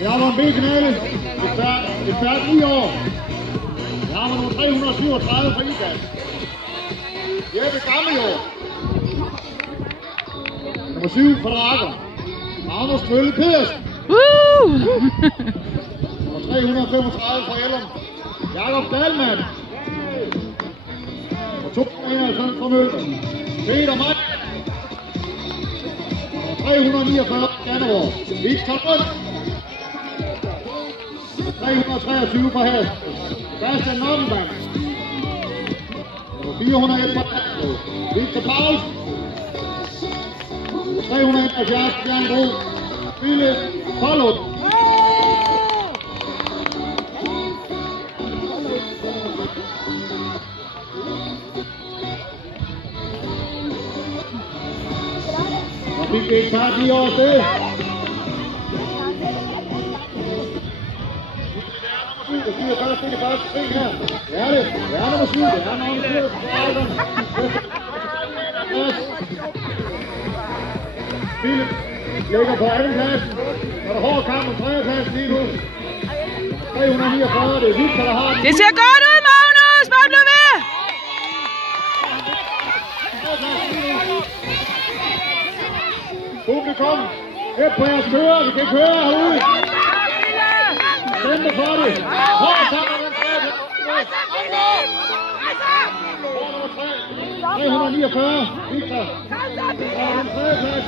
Jeg har en B-finale. Et færdigt 9 år. Jeg har nummer 337 for IKAS. Jeppe Gammeljord. Nummer 7 for Drakker. Magnus Mølle Pedersen. Nummer 335 for Ellum. Jakob Dahlmann. Nummer 291 for Møller. Peter Meier. Nummer 349 Skanderborg. Victor Lund. 323 for Hast. Bastian Nørdenberg. Nummer 401 for Hasbro. Victor Paulsen. 371 Bjørn Bro. Philip Kollund. Og vi gik bare 10 år sted. Det styrer først til det første sving her. Det er det. Det er nummer 7. Det er nummer 7. Philip ligger på andenpladsen. Og der er hård kamp om tredjepladsen lige nu. 349. Det er Victor, der har den. Det ser godt ud, Magnus! Bare bliv ved! Publikum, et på jeres kører. Vi kan ikke høre herude. Kæmpe for det. Hård sammen med den tredjeplads. 349. Victor. Og den tredjeplads.